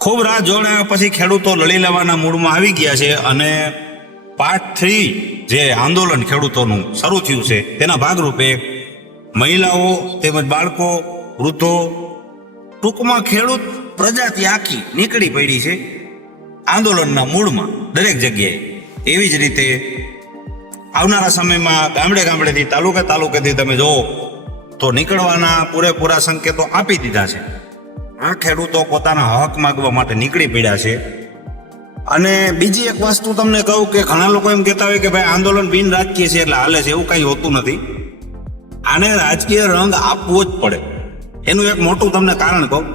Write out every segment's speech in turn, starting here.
ખૂબ રાહ જોડાયા પછી ખેડૂતો લડી લેવાના મૂડમાં આવી ગયા છે અને પાર્ટ 3 જે આંદોલન ખેડૂતોનું શરૂ થયું છે તેના ભાગરૂપે મહિલાઓ તેમજ બાળકો, વૃદ્ધો, ટૂંકમાં ખેડૂત પ્રજાતિ આખી નીકળી પડી છે આંદોલનના મૂડમાં દરેક જગ્યાએ. એવી જ રીતે આવનારા સમયમાં ગામડે ગામડેથી તાલુકેથી તમે જો તો નીકળવાના પૂરેપૂરા સંકેતો આપી દીધા છે. આ ખેડૂતો પોતાના હક માંગવા માટે નીકળી પડ્યા છે. અને બીજી એક વસ્તુ તમને કહું કે ઘણા લોકો એમ કહેતા હોય કે ભાઈ આંદોલન બિન રાજકીય છે એટલે હાલે છે. એવું કંઈ હોતું નથી. આને રાજકીય રંગ આપવો જ પડે. એનું એક મોટું તમને કારણ કહું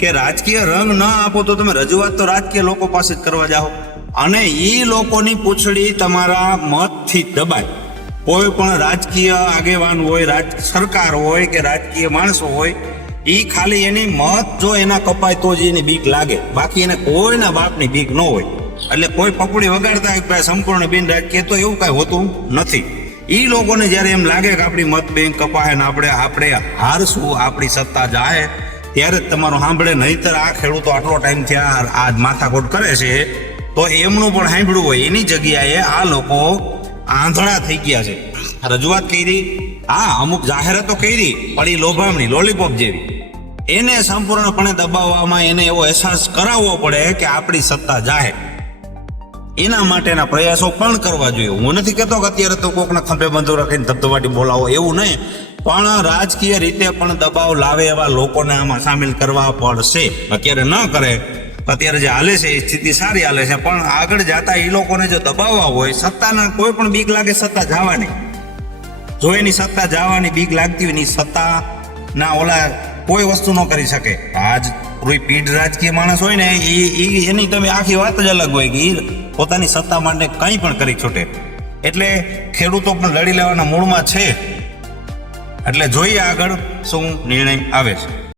કે રાજકીય રંગ ન આપો તો તમે રજૂઆત તો રાજકીય લોકો પાસે જ કરવા જાઓ અને એ લોકોની પૂંછડી તમારા મતથી દબાય. કોઈ પણ રાજકીય આગેવાન હોય, સરકાર હોય કે રાજકીય માણસો હોય, એ ખાલી એની મત જો એના કપાય તો જ એની બીક લાગે, બાકી એને કોઈના બાપની બીક ન હોય. એટલે કોઈ પપડી વગાડતા હોય કે સંપૂર્ણ બિન રાજકીય, તો એવું કાંઈ હોતું નથી. એ લોકોને જ્યારે એમ લાગે કે આપણી મત બેંક કપાય ને આપણે હારશું, આપણી સત્તા જાય, ત્યારે જ તમારું સાંભળે. નહીતર આ ખેડૂતો આટલો ટાઈમ થયા આ માથાકોટ કરે છે તો એમનું પણ સાંભળ્યું હોય. એની જગ્યાએ આ લોકો આંધળા થઈ ગયા છે. રજૂઆત કરી, હા અમુક જાહેરાતો કરી, પણ એ લોભામણી લોલીપોપ જેવી. એને સંપૂર્ણપણે દબાવવામાં એને એવો અહેસાસ કરાવવો પડે કે આપણી સત્તા જાહે. એના માટેના પ્રયાસો પણ કરવા જોઈએ. હું નથી કહેતો કે અત્યારે તો કોકના ખંભે બંધો રાખીને ધબધબાટી બોલાવો, એવું નહીં, પણ રાજકીય રીતે પણ દબાવ લાવે એવા લોકોને આમાં સામેલ કરવા પડશે. અત્યારે ન કરે, અત્યારે જે હાલે છે એ સ્થિતિ સારી હાલે છે, પણ આગળ જતા એ લોકોને જો દબાવવા હોય, સત્તાના કોઈ પણ બીક લાગે સત્તા જવાની, જો એની સત્તા જવાની બીક લાગતી હોય, એની સત્તા ના ઓલા કોઈ વસ્તુ ન કરી શકે. આજ કોઈ પીઢ રાજકીય માણસ હોય ને એની તમે આખી વાત જ અલગ હોય કે એ પોતાની સત્તા માટે કંઈ પણ કરી છૂટે. એટલે ખેડૂતો પણ લડી લેવાના મૂડમાં છે. એટલે જોઈએ આગળ શું નિર્ણય આવે છે.